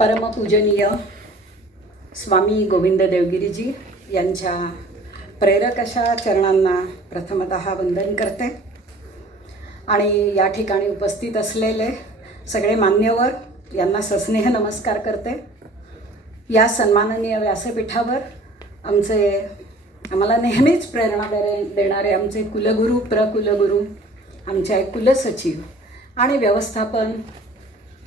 परमपूजनीय स्वामी गोविंद देवगिरीजी यांच्या प्रेरक अशा चरणांना प्रथमतः वंदन करते आणि या ठिकाणी उपस्थित असलेले सगळे मान्यवर यांना सस्नेह नमस्कार करते. या सन्माननीय व्यासपीठावर आम्हाला नेहमीच प्रेरणा देणारे आमचे कुलगुरू प्रकुलगुरू, आमचे कुलसचिव आणि व्यवस्थापन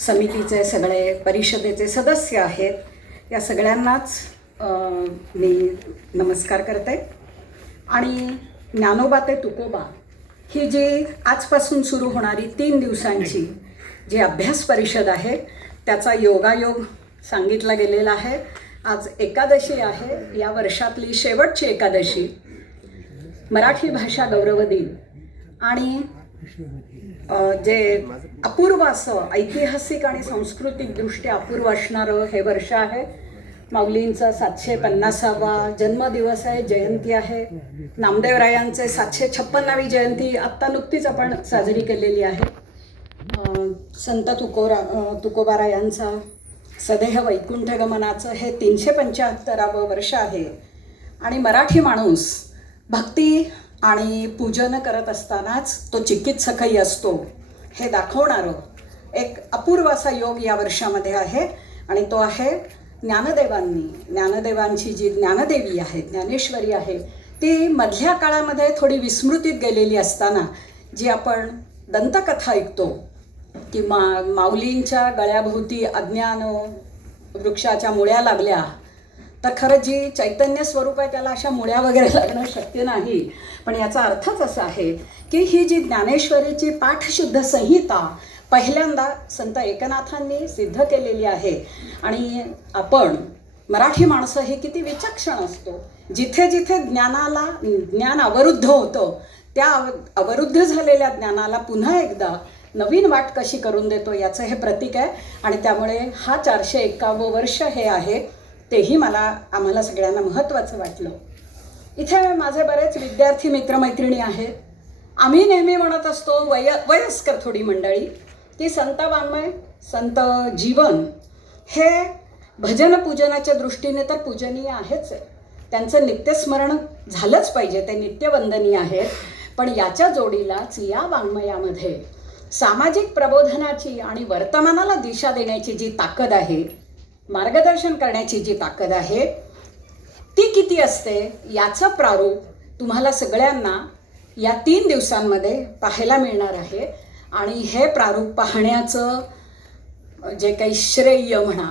समितीचे सगळे परिषदेचे सदस्य आहेत, या सगळ्यांनाच मी नमस्कार करते. आणि ज्ञानोबा ते तुकोबा ही जी आजपासून सुरू होणारी 3 दिवसांची जी अभ्यास परिषद आहे त्याचा योगायोग सांगितला गेलेला आहे. आज एकादशी आहे, या वर्षातली शेवटची एकादशी, मराठी भाषा गौरव दिन. आणि जे अपूर्व असं ऐतिहासिक आणि सांस्कृतिक दृष्ट्या अपूर्व असणारं हे वर्ष आहे. माऊलींचा 750वा जन्मदिवस आहे, जयंती आहे. नामदेवरायांचे 756वी जयंती आत्ता नुकतीच आपण साजरी केलेली आहे. संत तुकोबारायांचा सदेह वैकुंठ गमनाचं हे 375वं वर्ष आहे. आणि मराठी माणूस भक्ती आणि पूजन करत असतानाच तो चिकित्सकही असतो हे दाखवणारं एक अपूर्व असा योग या वर्षामध्ये आहे. आणि तो आहे ज्ञानदेवांची जी ज्ञानदेवी आहे, ज्ञानेश्वरी आहे, ती मधल्या काळामध्ये थोडी विस्मृतीत गेलेली असताना जी आपण दंतकथा ऐकतो किंवा माऊलींच्या गळ्याभोवती अज्ञान वृक्षाच्या मुळ्या लागल्या, तर खरं जी चैतन्य स्वरूप आहे त्याला अशा मुळ्या वगैरे लागणं शक्य नाही. पण याचा अर्थच असा आहे की ही जी ज्ञानेश्वरीची पाठशुद्ध संहिता पहिल्यांदा संत एकनाथांनी सिद्ध केलेली आहे. आणि आपण मराठी माणसं हे किती विचक्षण असतो, जिथे जिथे ज्ञान अवरुद्ध होतं त्या अवरुद्ध झालेल्या ज्ञानाला पुन्हा एकदा नवीन वाट कशी करून देतो याचं हे प्रतीक आहे. आणि त्यामुळे हा 451वं वर्ष हे आहे, तेही आम्हाला सगळ्यांना महत्त्वाचं वाटलं. इथे माझे बरेच विद्यार्थी मित्रमैत्रिणी आहेत. आम्ही नेहमी म्हणत असतो वयस्कर थोडी मंडळी की संत वाङ्मय, संत जीवन हे भजन पूजनाच्या दृष्टीने तर पूजनीय आहेच आहे, त्यांचं नित्यस्मरण झालंच पाहिजे, ते नित्यवंदनीय आहेत. पण याच्या जोडीलाच या वाङ्मयामध्ये सामाजिक प्रबोधनाची आणि वर्तमानाला दिशा देण्याची जी ताकद आहे, मार्गदर्शन करण्याची जी ताकद आहे, ती किती असते याचं प्रारूप तुम्हाला सगळ्यांना या 3 दिवसांमध्ये पाहायला मिळणार आहे. आणि हे प्रारूप पाहण्याचं जे काही श्रेय म्हणा,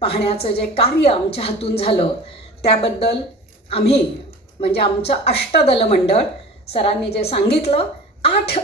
पाहण्याचं जे कार्य आमच्या हातून झालं त्याबद्दल आम्ही म्हणजे आमचं अष्टदल मंडळ, सरांनी जे सांगितलं 8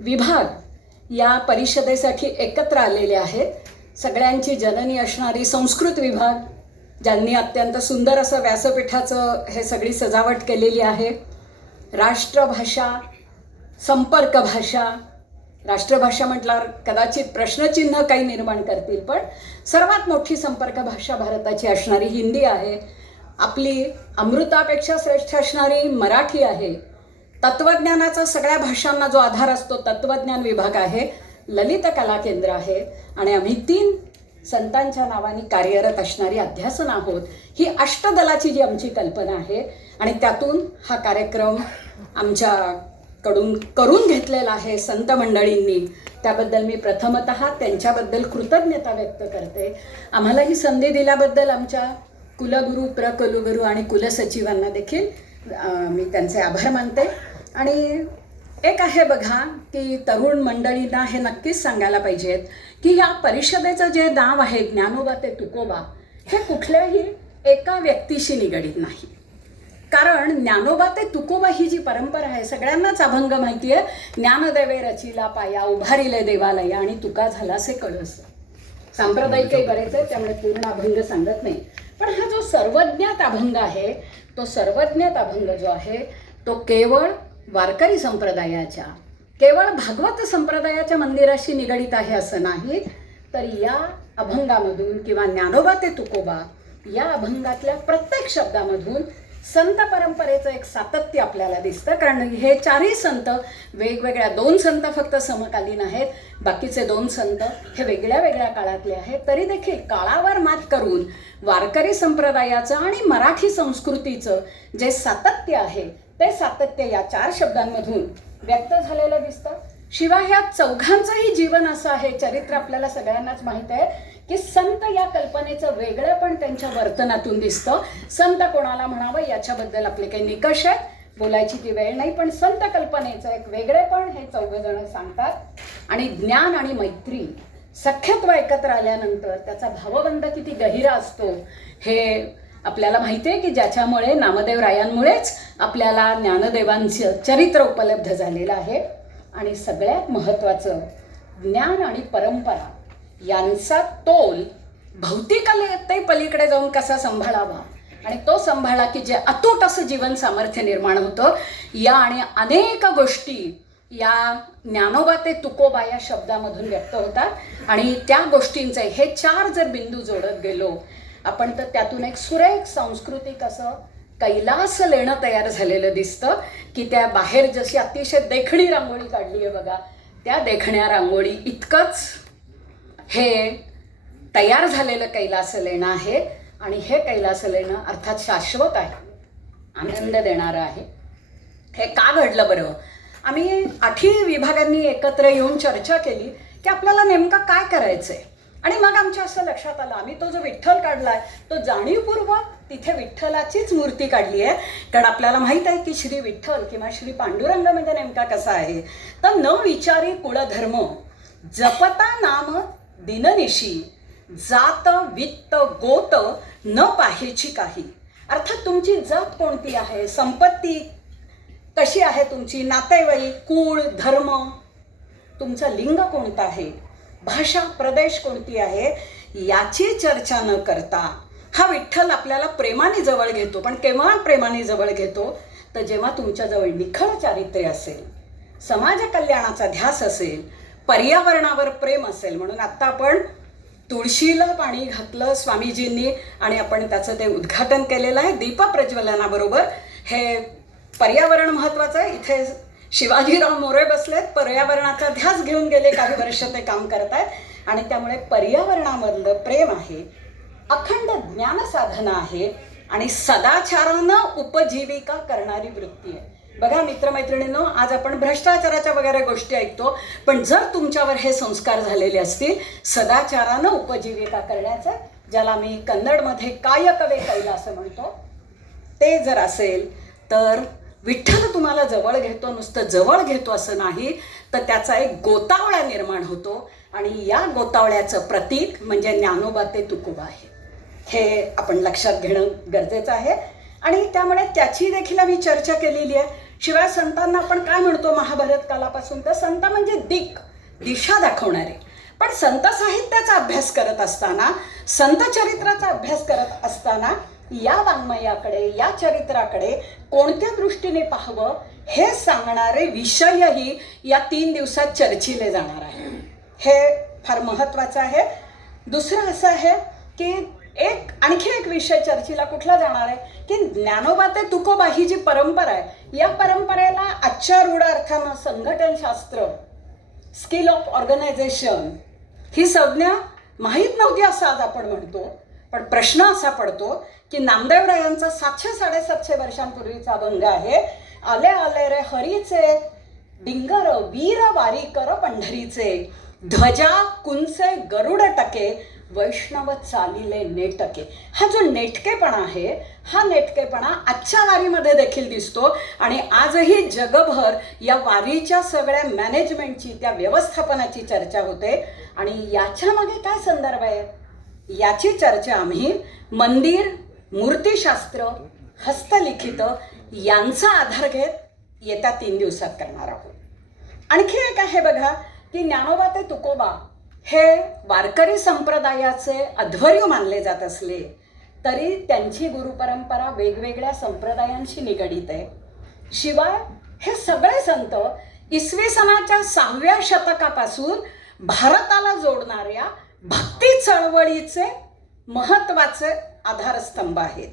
विभाग या परिषदेसाठी एकत्र आलेले आहेत. सगळ्यांची जननी असणारी संस्कृत विभाग, ज्यांनी अत्यंत सुंदर असं व्यासपीठाचं हे सगळी सजावट केलेली आहे. राष्ट्रभाषा, संपर्क भाषा, राष्ट्रभाषा म्हटल्यावर कदाचित प्रश्नचिन्ह काही निर्माण करतील, पण सर्वात मोठी संपर्क भाषा भारताची असणारी हिंदी आहे. आपली अमृतापेक्षा श्रेष्ठ असणारी मराठी आहे. तत्त्वज्ञानाचा सगळ्या भाषांना जो आधार असतो तत्त्वज्ञान विभाग आहे. ललित कला केंद्र आहे. आणि आम्ही 3 संतांच्या नावाने कार्यरत असणारी अध्यासन आहोत. ही अष्टदलाची जी आमची कल्पना आहे आणि त्यातून हा कार्यक्रम आमच्याकडून करून घेतलेला आहे संत मंडळींनी, त्याबद्दल मी प्रथमतः त्यांच्याबद्दल कृतज्ञता व्यक्त करते. आम्हाला ही संधी दिल्याबद्दल आमच्या कुलगुरू प्रकुलगुरू आणि कुलसचिवांना देखील मी त्यांचे आभार मानते. आणि एक आहे बघा की तरुण मंडळींना हे नक्कीच सांगायला पाहिजेत की या परिषदेचं जे नाव आहे ज्ञानोबा ते तुकोबा, हे कुठल्याही एका व्यक्तीशी निगडीत नाही. कारण ज्ञानोबा ते तुकोबा ही जी परंपरा आहे, सगळ्यांनाच अभंग माहिती आहे, ज्ञानदेवे रचिला पाया, उभारिले देवालया आणि तुका झालासे कळस. सांप्रदायिक काही बरेच आहे त्यामुळे पूर्ण अभंग सांगत नाही. पण हा जो सर्वज्ञात अभंग आहे, तो सर्वज्ञात अभंग जो आहे तो केवळ वारकरी संप्रदायाच्या, केवळ भागवत संप्रदायाच्या मंदिराशी निगडीत आहे असं नाही, तर या अभंगामधून किंवा ज्ञानोबा ते तुकोबा या अभंगातल्या प्रत्येक शब्दामधून संत परंपरेचं एक सातत्य आपल्याला दिसतं, कारण हे चारही संत वेगवेगळ्या, 2 संत फक्त समकालीन आहेत, बाकीचे 2 संत हे वेगळ्या वेगळ्या काळातले आहेत. तरी देखील काळावर मात करून वारकरी संप्रदायाचं आणि मराठी संस्कृतीचं जे सातत्य आहे ते सातत्य या 4 शब्दांमधून व्यक्त झालेलं दिसतं. शिवाय ह्या चौघांचंही जीवन असं आहे, चरित्र आपल्याला सगळ्यांनाच माहीत आहे की संत या कल्पनेचं वेगळं पण त्यांच्या वर्तनातून दिसतं. संत कोणाला म्हणावं याच्याबद्दल आपले काही निकष आहेत, बोलायची ती वेळ नाही, पण संत कल्पनेचं एक वेगळेपण हे 4 जण सांगतात. आणि ज्ञान आणि मैत्री, सख्यत्व एकत्र आल्यानंतर त्याचा भावबंध किती गहिरा असतो हे आपल्याला माहिती आहे की ज्याच्यामुळे नामदेव रायांमुळेच आपल्याला ज्ञानदेवांचं चरित्र उपलब्ध झालेलं आहे. आणि सगळ्यात महत्त्वाचं, ज्ञान आणि परंपरा यांचा तोल भौतिकते पलीकडे जाऊन कसा सांभाळावा आणि तो सांभाळा की जे अतूट असं जीवन सामर्थ्य निर्माण होतं. या आणि अनेक गोष्टी या ज्ञानोबा ते तुकोबा या शब्दामधून व्यक्त होतात. आणि त्या गोष्टींचे हे 4 जर बिंदू जोडत गेलो आपण तर त्यातून एक सुरेख सांस्कृतिक असं कैलास लेणं तयार झालेलं दिसतं की त्या बाहेर जशी अतिशय देखणी रांगोळी काढली आहे बघा, त्या देखण्या रांगोळी इतकंच हे तयार झालेलं कैलास लेणं आहे. आणि हे कैलास लेणं अर्थात शाश्वत आहे, आनंद देणारं आहे. हे का घडलं बरं? आम्ही 8 विभागांनी एकत्र येऊन चर्चा केली की आपल्याला नेमकं काय करायचं आहे. आणि मग आमच्या असं लक्षात आलं, आम्ही तो जो विठ्ठल काढला आहे तो जाणीवपूर्वक तिथे विठ्ठलाचीच मूर्ती काढली आहे. कारण आपल्याला माहीत आहे की श्री विठ्ठल किंवा श्री पांडुरंग म्हणजे नेमका कसा आहे. तर न विचारी कुळधर्म, जपता नाम दिननिशी, जात वित्त गोत न पाहायची काही. अर्थात तुमची जात कोणती आहे, संपत्ती कशी आहे तुमची, नातेवाईक, कुळ, धर्म, तुमचं लिंग कोणतं आहे, भाषा, प्रदेश कोणती आहे, याची चर्चा न करता हा विठ्ठल आपल्याला प्रेमाने जवळ घेतो. पण केव्हा प्रेमाने जवळ घेतो तर जेव्हा तुमच्याजवळ निखळ चारित्र्य असेल, समाज कल्याणाचा ध्यास असेल, पर्यावरणावर प्रेम असेल. म्हणून आत्ता आपण तुळशीला पाणी घातलं स्वामीजींनी आणि आपण त्याचं ते उद्घाटन केलेलं आहे दीपप्रज्वलनाबरोबर. हे पर्यावरण महत्त्वाचं आहे. इथे शिवाजीराव मोरे बसलेत, पर्यावरणाचा ध्यास घेऊन गेले काही वर्ष ते काम करत आहेत. आणि त्यामुळे पर्यावरणामधलं प्रेम आहे, अखंड ज्ञानसाधना आहे आणि सदाचारानं उपजीविका करणारी वृत्ती आहे. बघा मित्रमैत्रिणींनो, आज आपण भ्रष्टाचाराच्या वगैरे गोष्टी ऐकतो, पण जर तुमच्यावर हे संस्कार झालेले असतील सदाचारानं उपजीविका करण्याचं, ज्याला मी कन्नडमध्ये कायकवे कैला असं म्हणतो, ते जर असेल तर विठ्ठल तुम्हाला जवळ घेतो. नुसतं जवळ घेतो असं नाही तर त्याचा एक गोतावळा निर्माण होतो. आणि या गोतावळ्याचं प्रतीक म्हणजे ज्ञानोबा ते तुकोबा आहे. हे आपण लक्षात घेणं गरजेचं आहे. आणि त्यामुळे त्याची देखील आम्ही चर्चा केलेली आहे. शिवाय संतांना आपण काय म्हणतो महाभारत कालापासून, तर संत म्हणजे दिशा दाखवणारे. पण संत साहित्याचा अभ्यास करत असताना, संत चरित्राचा अभ्यास करत असताना या वाङ्मयाकडे, या चरित्राकडे कोणत्या दृष्टीने पाहावं हे सांगणारे विषयही या 3 दिवसात चर्चिले जाणार आहे. हे फार महत्त्वाचं आहे. दुसरं असं आहे की आणखी एक विषय चर्चेला कुठला जाणार आहे की ज्ञानोबा ते तुकोबा ही जी परंपरा आहे, या परंपरेला आजच्या रूढ अर्थानं संघटनशास्त्र, स्किल ऑफ ऑर्गनायझेशन ही संज्ञा माहीत नव्हती असं आज आपण म्हणतो. पण प्रश्न असा पडतो की नामदेवरायांचा 700-750 वर्षांपूर्वीचा अभंग आहे, आले आले रे हरीचे डिंगर वीर वारी कर पंढरीचे, ध्वजा कुंचे गरुड टके वैष्णव चालिले नेटके. हा जो नेटकेपणा आहे, हा नेटकेपणा आजच्या वारीमध्ये देखील दिसतो. आणि आजही जगभर या वारीच्या सगळ्या मॅनेजमेंटची, त्या व्यवस्थापनाची चर्चा होते. आणि याच्या मागे काय संदर्भ आहे याची चर्चा आम्ही मंदिर, मूर्तिशास्त्र, हस्तलिखित यांचा आधार घेत येत्या 3 दिवसात करणार आहोत. आणखी एक आहे बघा की ज्ञानोबा ते तुकोबा हे वारकरी संप्रदायाचे अध्वर्यू मानले जात असले तरी त्यांची गुरुपरंपरा वेगवेगळ्या संप्रदायांशी निगडीत आहे. शिवाय हे सगळे संत इसवी सनाच्या 6व्या शतकापासून भारताला जोडणाऱ्या भक्ती चळवळीचे महत्त्वाचे आधारस्तंभ आहेत.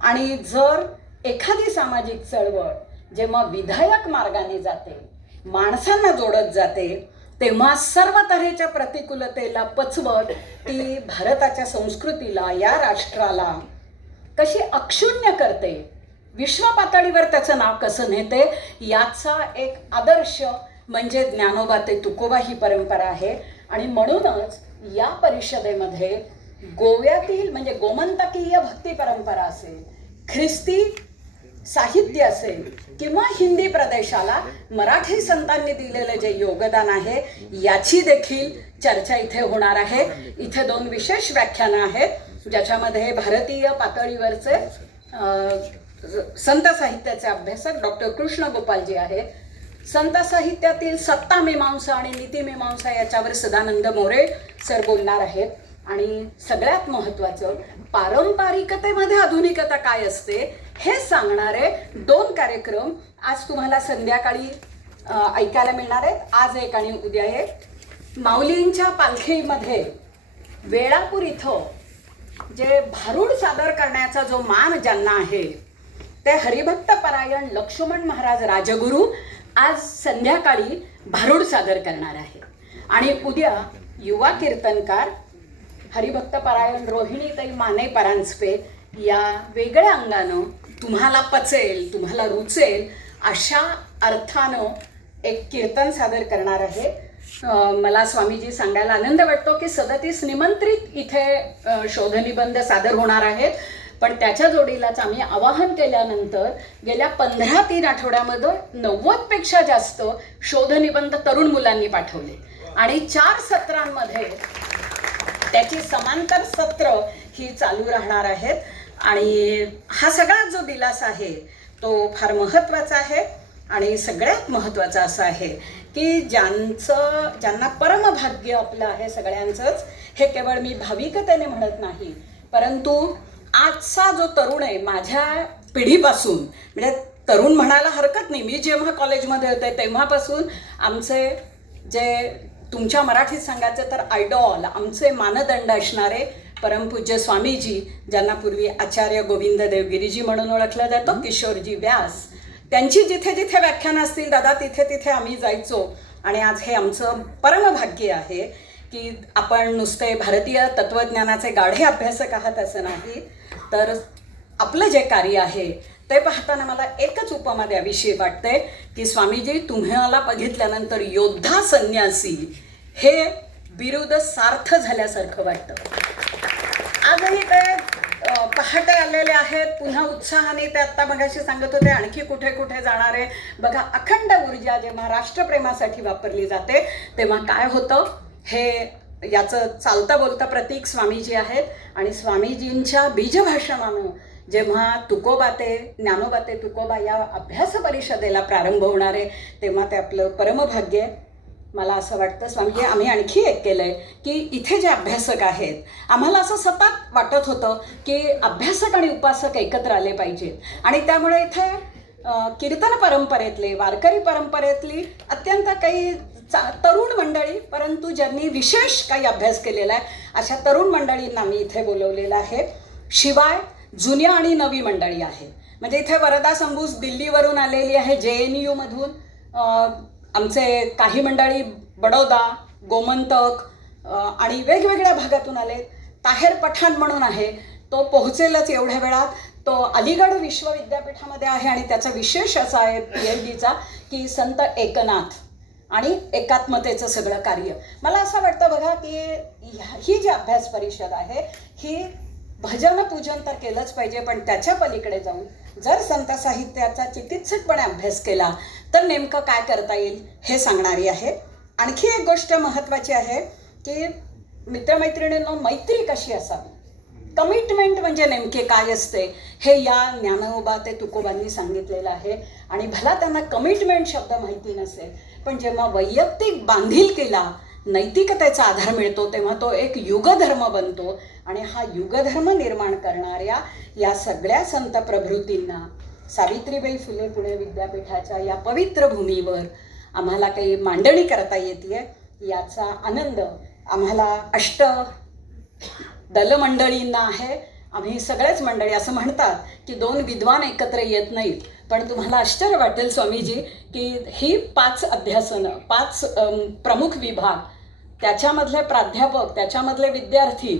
आणि जर एखादी सामाजिक चळवळ जेव्हा विधायक मार्गाने जाते, माणसांना जोडत जाते, तेव्हा सर्व तऱ्हेच्या प्रतिकूलतेला पचवत ती भारताच्या संस्कृतीला, या राष्ट्राला कशी अक्षुण्य करते, विश्व पातळीवर त्याचं नाव कसं नेते, याचा एक आदर्श म्हणजे ज्ञानोबा ते तुकोबा ही परंपरा आहे. आणि म्हणूनच या परिषदेमध्ये गोव्यातील म्हणजे गोमंतकीय भक्ती परंपरा असेल, ख्रिस्ती साहित्य असेल किंवा हिंदी प्रदेशाला मराठी संतांनी दिलेलं जे योगदान आहे, याची देखील चर्चा इथे होणार आहे. इथे 2 विशेष व्याख्यानं आहेत ज्याच्यामध्ये भारतीय पातळीवरचे संत साहित्याचे अभ्यासक डॉक्टर कृष्ण गोपालजी आहेत. संत साहित्यातील सत्ता मीमांसा आणि नीतिमीमांसा याच्यावर सदानंद मोरे सर बोलणार आहेत. आणि सगळ्यात महत्त्वाचं, पारंपरिकतेमध्ये आधुनिकता काय असते हे सांगणारे 2 कार्यक्रम आज तुम्हाला संध्याकाळी ऐकायला मिळणार आहेत. आज एक आणि उद्या एक. माऊलींच्या पालखीमध्ये वेळापूर इथं जे भारूड सादर करण्याचा जो मान ज्यांना आहे ते हरिभक्त परायण लक्ष्मण महाराज राजगुरू आज संध्याकाळी भारूड सादर करणार आहे. आणि उद्या युवा कीर्तनकार हरिभक्त परायण रोहिणीताई माने परांजपे या वेगळ्या अंगानं तुम्हाला पचेल, तुम्हाला रुचेल अशा अर्थानं एक कीर्तन सादर करणार आहे. मला स्वामीजी सांगायला आनंद वाटतो की 37 निमंत्रित इथे शोधनिबंध सादर होणार आहेत. पण त्याच्या जोडीलाच आम्ही आवाहन केल्यानंतर गेल्या 15-3 आठवड्यामध्ये 90पेक्षा जास्त शोधनिबंध तरुण मुलांनी पाठवले आणि 4 सत्रांमध्ये त्याची समांतर सत्र ही चालू राहणार आहेत. आणि हा सगळा जो दिलासा आहे तो फार महत्त्वाचा आहे. आणि सगळ्यात महत्त्वाचं असं आहे की ज्यांना परमभाग्य आपलं आहे सगळ्यांचंच, हे केवळ मी भाविकतेने म्हणत नाही, परंतु आजचा जो तरुण आहे माझ्या पिढीपासून, म्हणजे तरुण म्हणायला हरकत नाही, मी जेव्हा कॉलेजमध्ये होते तेव्हापासून आमचे जे तुमच्या मराठीत सांगायचं तर आयडॉल, आमचे मानदंड असणारे परमपूज्य स्वामीजी, ज्यांना पूर्वी आचार्य गोविंद देवगिरीजी म्हणून ओळखलं जातं, किशोरजी व्यास, त्यांची जिथे जिथे व्याख्यानं असतील दादा तिथे तिथे आम्ही जायचो. आणि आज हे आमचं परमभाग्य आहे की आपण नुसते भारतीय तत्त्वज्ञानाचे गाढे अभ्यासक आहात असं नाही, तर आपलं जे कार्य आहे ते पाहताना मला एकच उपमा द्यावीशी वाटते की स्वामीजी तुम्हाला बघितल्यानंतर योद्धा संन्यासी हे बिरुद सार्थ झाल्यासारखं वाटतं. आजही ते पहाटे आलेले आहेत, पुन्हा उत्साहाने ते आत्ता मगाशी सांगत होते आणखी कुठे कुठे जाणार आहे. बघा, अखंड ऊर्जा जेव्हा राष्ट्रप्रेमासाठी वापरली जाते तेव्हा काय होतं हे याचं चालतं बोलतं प्रतीक स्वामीजी आहेत. आणि स्वामीजींच्या बीजभाषणानं जेव्हा तुकोबा ते ज्ञानोबा ते तुकोबा या अभ्यास परिषदेला प्रारंभ होणार आहे तेव्हा ते आपलं परमभाग्य आहे. मला असं वाटतं स्वामीजी आम्ही आणखी एक केलं आहे की इथे जे अभ्यासक आहेत आम्हाला असं सतत वाटत होतं की अभ्यासक आणि उपासक एकत्र आले पाहिजेत. आणि त्यामुळे इथे कीर्तन परंपरेतले, वारकरी परंपरेतली अत्यंत काही तरुण मंडळी, परंतु ज्यांनी विशेष काही अभ्यास केलेला आहे अशा तरुण मंडळींना मी इथे बोलवलेलं आहे. शिवाय जुन्या आणि नवी मंडळी आहे. म्हणजे इथे वरदा संबूस दिल्लीवरून आलेली आहे, JNU मधून आमचे काही मंडळी बडोदा, गोमंतक आणि वेगवेगळ्या भागातून आले. ताहेर पठाण म्हणून आहे, तो पोहोचेलच एवढ्या वेळात. तो अलीगढ विश्वविद्यापीठामध्ये आहे आणि त्याचा विशेष असा आहे PhDचा की संत एकनाथ आणि एकात्मतेचं सगळं कार्य. मला असं वाटतं बघा की ही जी अभ्यास परिषद आहे ही भजन पूजन तर केलंच पाहिजे, पण त्याच्या पलीकडे जाऊन जर संत साहित्याचा चिकित्सकपणे अभ्यास केला तर नेमकं काय करता येईल हे सांगणारी आहे. आणखी एक गोष्ट महत्त्वाची आहे की मित्रमैत्रिणींनो, मैत्री कशी असावी, कमिटमेंट म्हणजे नेमके काय असते हे या ज्ञानोबा ते तुकोबांनी सांगितलेलं आहे. आणि भला त्यांना कमिटमेंट शब्द माहिती नसेल, पण जेव्हा वैयक्तिक बांधिलकीला नैतिकतेचा आधार मिळतो तेव्हा तो एक युगधर्म बनतो. आणि हा युगधर्म निर्माण करणाऱ्या या सगळ्या संत प्रभृतींना सावित्रीबाई फुले पुणे विद्यापीठाच्या या पवित्र भूमीवर आम्हाला काही मांडणी करता येते याचा आनंद आम्हाला दलमंडळींना आहे. आम्ही सगळेच मंडळी असं म्हणतात की दोन विद्वान एकत्र येत नाहीत, पण तुम्हाला आश्चर्य वाटेल स्वामीजी की ही 5 अध्यासनं, 5 प्रमुख विभाग, त्याच्यामधले प्राध्यापक, त्याच्यामधले विद्यार्थी,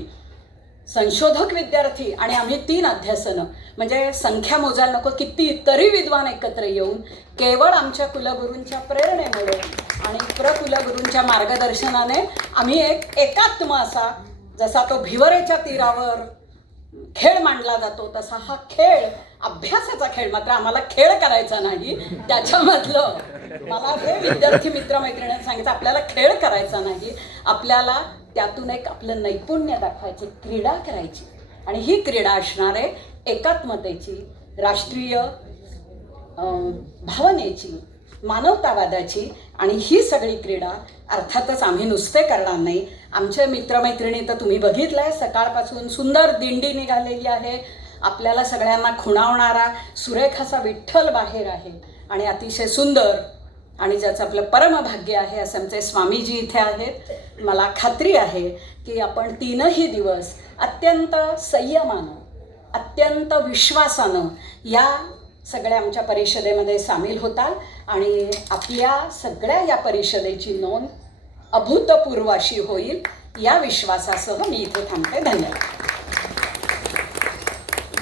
संशोधक विद्यार्थी आणि आम्ही 3 अध्यासनं, म्हणजे संख्या मोजायला नको, कितीतरी विद्वान एकत्र येऊन केवळ आमच्या कुलगुरूंच्या प्रेरणेमुळे आणि प्रकुलगुरूंच्या मार्गदर्शनाने आम्ही एक एकात्म असा, जसा तो भिवरेच्या तीरावर खेळ मांडला जातो तसा हा खेळ, अभ्यासाचा खेळ, मात्र आम्हाला खेळ करायचा नाही. त्याच्यामधलं मला हे विद्यार्थी मित्रमैत्रिणींनी सांगितलं, आपल्याला खेळ करायचा नाही, आपल्याला त्यातून एक आपलं नैपुण्य दाखवायची, क्रीडा करायची. आणि ही क्रीडा असणार आहे एकात्मतेची, राष्ट्रीय भावनेची, मानवतावादाची. आणि ही सगळी क्रीडा अर्थातच आम्ही नुसते करणार नाही. आमचे मित्रमैत्रिणी तर तुम्ही बघितलं आहे, सकाळपासून सुंदर दिंडी निघालेली आहे. आपल्याला सगळ्यांना खुणावणारा सुरेख असा विठ्ठल बाहेर आहे आणि अतिशय सुंदर, आणि ज्याचं आपलं परमभाग्य आहे असे आमचे स्वामीजी इथे आहेत. मला खात्री आहे की आपण 3ही दिवस अत्यंत संयमानं, अत्यंत विश्वासानं या सगळ्या आमच्या परिषदेमध्ये सामील होताल आणि आपल्या सगळ्या या परिषदेची नोंद अभूतपूर्व अशी होईल, या विश्वासासह मी इथे थांबते. धन्यवाद.